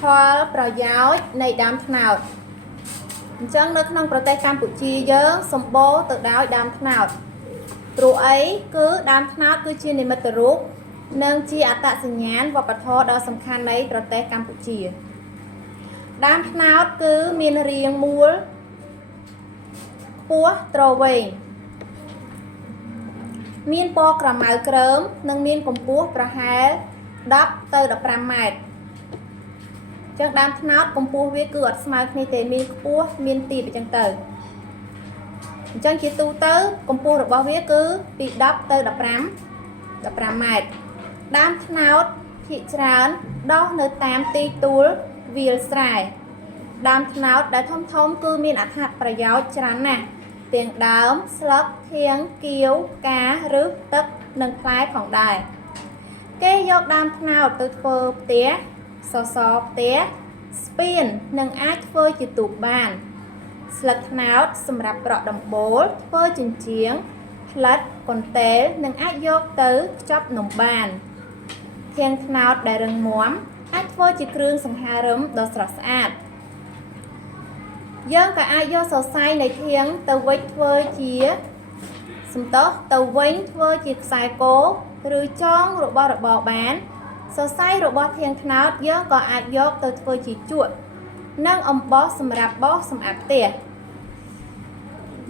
ផលប្រយោជន៍នៃដើមត្នោតអញ្ចឹងនៅក្នុងប្រទេសកម្ពុជាយើងសម្បូរទៅដោយដើមត្នោតព្រោះអីគឺដើមត្នោតគឺជានិមិត្តរូបនិងជាអត្តសញ្ញាណវប្បធម៌ដ៏សំខាន់នៃប្រទេសកម្ពុជាដើមត្នោតគឺមានរាងមូលពោះទ្រវែងមានពណ៌ក្រមៅគ្រើមនិងមានកម្ពស់ប្រហែល10ទៅ15ម៉ែត្រចឹងដើមត្នោតកម្ពស់វាគឺអត់ស្មើគ្នាទេមានខ្ពស់មានទាបអញ្ចឹងទៅអញ្ចឹងជាទូទៅកម្ពស់របស់វាគឺពី10ទៅ15ម៉ែត្រដើមត្នោតភាគច្រើនដុះនៅតាមទីទួលវាលស្រែដើមត្នោតដែលធំគឺមានអត្ថប្រយោជន៍ច្រើនណាស់ទាំងដើមស្លឹកធាងគៀវការឬទឹកនិងផ្លែផងដែរគេយកដើមត្នោតទៅធ្វើផ្ទះសសរផ្ទះស្ពាននិងអាចធ្វើជាទូកបានស្លឹកត្នោតសម្រាប់ប្រក់ដំបូលធ្វើជញ្ជាំងផ្លិតកន្ទេលនិងអាចយកទៅខ្ចប់នំបានធាងត្នោតដែលរឹងមាំអាចធ្វើជាគ្រឿងសង្ហារឹមដ៏ស្រស់ស្អាតយើងក៏អាចយកសរសៃនៃធាងទៅវេចធ្វើជាទៅវិញធ្វើជាខ្សែកឬចងរបស់របរបានសរសៃរបស់ធាងត្នោតយើងក៏អាចយកទៅធ្វើជាជក់និងអំបោះសម្រាប់បោសសម្អាតផ្ទះ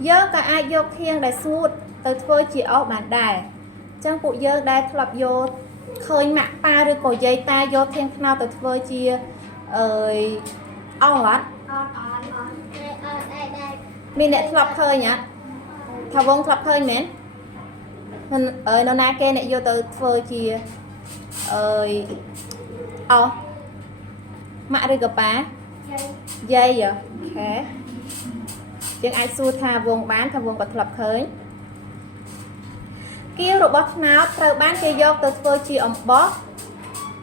យើងក៏អាចយកធាងដែលស្ងួតទៅធ្វើជាអុសបានដែរអញ្ចឹងពួកយើងដែលធ្លាប់យកឃើញម៉ាក់ប៉ាឬក៏យាយតាយកធាងត្នោតទៅធ្វើជាអុសអត់មានអ្នកធ្លាប់ឃើញអត់ថាវងធ្លាប់ឃើញមែននៅណាគេអ្នកយកទៅធ្វើជាអុសម៉ាក់ឬក៏ប៉ាយាយអូខេយើងអាចសួរថាវងបានថាវងក៏ធ្លាប់ឃើញគៀវរបស់ត្នោតត្រូវបានគេយកទៅធ្វើជាអំបោះ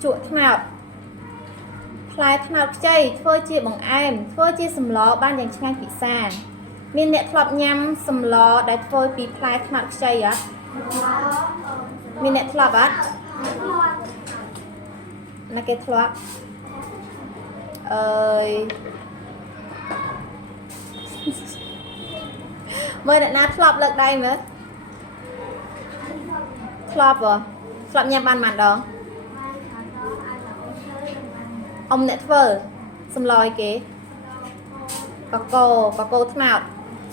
ជក់ត្នោតផ្លែត្នោតខ្ចីធ្វើជាបង្អែមធ្វើជាសម្លបានយ៉ាងឆ្ងាញ់ពិសាមានអ្នកធ្លាប់ញ៉ាំសម្លដែលធ្វើពីផ្លែត្នោតខ្ចីអត់មានអ្នកធ្លាប់អត់ណាគេធ្លាប់មើលអ្នកណាធ្លាប់លើកដៃមើលធ្លាប់ញ៉ាំបានប៉ុន្មានដងអ៊ំអ្នកធ្វើសម្លឲ្យគេបកគោត្នោត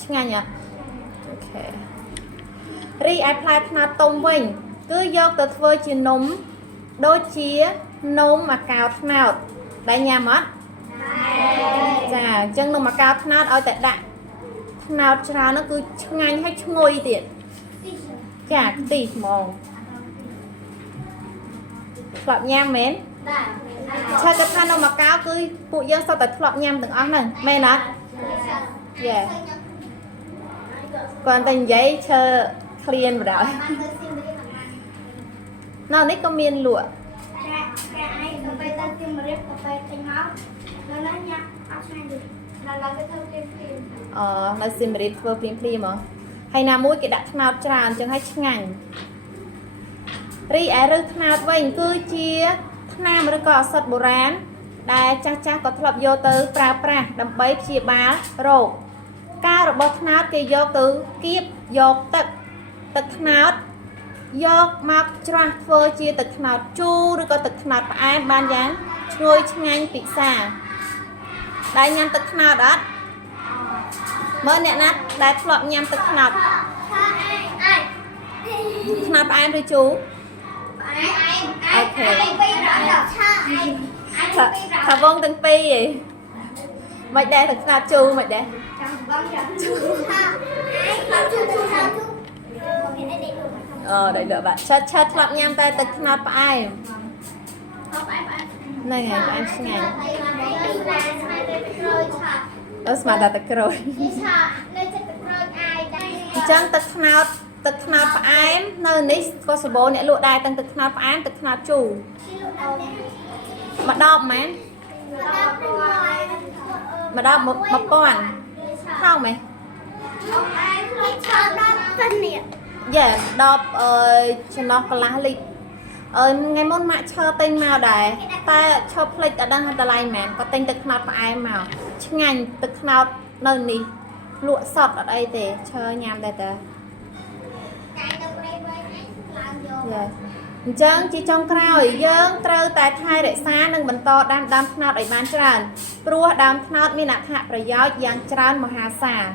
ឆ្ងាញ់អត់អូខេរីឯផ្លែត្នោតទុំវិញគឺយកទៅធ្វើជានំដូចជានំអាកោត្នោតដែលញ៉ាំអត់ចាអញ្ចឹងនំអាកោត្នោតឲ្យតែដាក់ត្នោតច្រើននោះគឺឆ្ងាញ់ហើយឈ្ងុយទៀតចាខ្ទិះហ្មងធ្លាប់ញ៉ាំមែនឆើតែថានំអាកោគឺពួកយើងសុទ្ធតែធ្លាប់ញ៉ាំទាំងអស់ហ្នឹងមែនអត់យេគាត់តែនិយាយឈើឃ្លានបណ្ដោយនៅនេះក៏មានលក់ចាឯងទៅទៅទីមរៀបទៅទិញមកនៅណាញ៉ាំអត់ឆ្ងាញ់ទេដល់ទៅធ្វើភ្លាមនៅស៊ីមរៀបធ្វើភ្លាមហ្មងហើយណាមួយគេដាក់ត្នោតច្រើនចឹងឲ្យឆ្ងាញ់រីឯឬត្នោតវិញគឺជាថ្នាំឬក៏ឱសថបុរាណដែលចាស់ក៏ធ្លាប់យកទៅប្រើប្រាស់ដើម្បីព្យាបាលរោគការរបស់ត្នោតគេយកទៅគៀបយកទឹកត្នោតយកមកច្រោះធ្វើជាទឹកត្នោតជូរឬក៏ទឹកត្នោតផ្អែមបានយ៉ាងឈ្ងុយឆ្ងាញ់ពិសាដែលញ៉ាំទឹកត្នោតអត់មើលអ្នកណាដែលធ្លាប់ញ៉ាំទឹកត្នោតផ្អែមឬជូរអូខេថាវងទាំងពីរឯងមិនដែរទឹកត្នោតជូរមិនដែរដៃដកបាក់ឆាត់ធ្លាប់ញ៉ាំតែទឹកត្នោតផ្អែមហ្នឹងហើយផ្អែមឆ្ងាញ់ស្មានតែទឹកក្រូចអញ្ចឹងទឹកត្នោតផ្អែមនៅនេះក៏សម្បូរអ្នកលក់ដែរទាំងទឹកត្នោតផ្អែមទឹកត្នោតជូរម្ដងមែនម្ដង1000ថោងមែនយ៉ា10ចំណោះកន្លះលីត្រ ngày môn mạ chờ tên màu đấy ta cho plate ở đang hạt lại mẹ có tênទឹកnọt và ai màu ngànhទឹកnọt nơi ní lụa sọt ở đây để chơi nhằm đây ta chân chỉ trong cao ở dương trâu tại thai để xa nâng bần to đam đam nọt ở bàn tràn prua đam nọt mi nạc hạប្រយោជន៍ យ៉ាងច្រើន មហាសាល